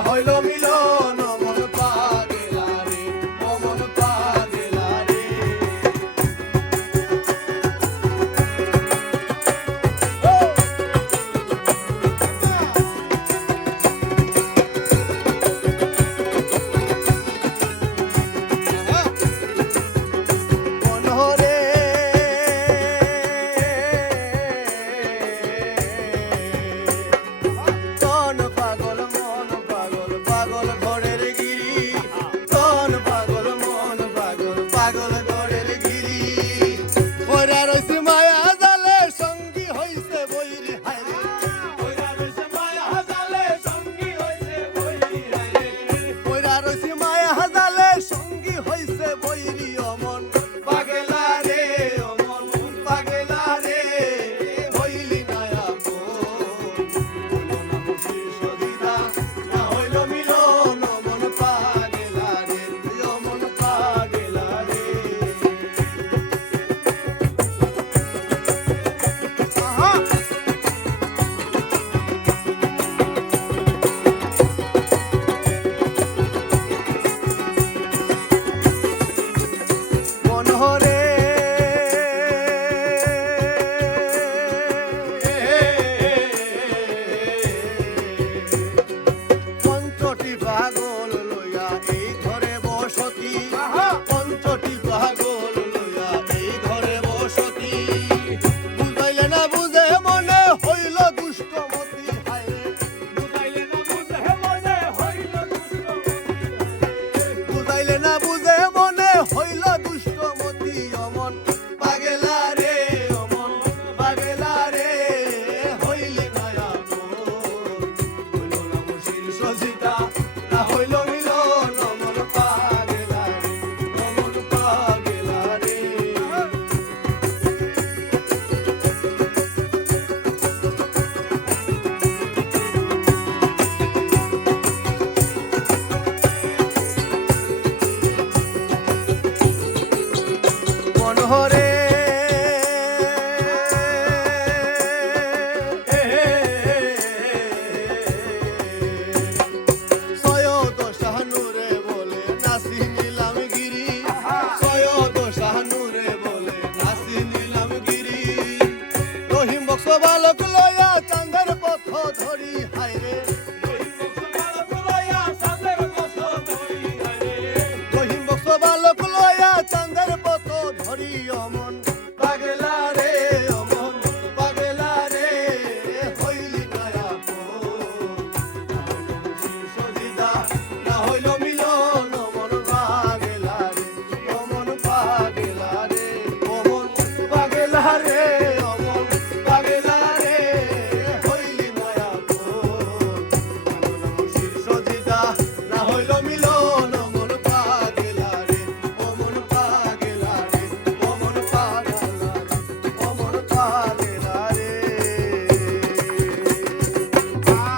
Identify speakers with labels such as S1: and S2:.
S1: 好几个 প্রিয় মন পাগল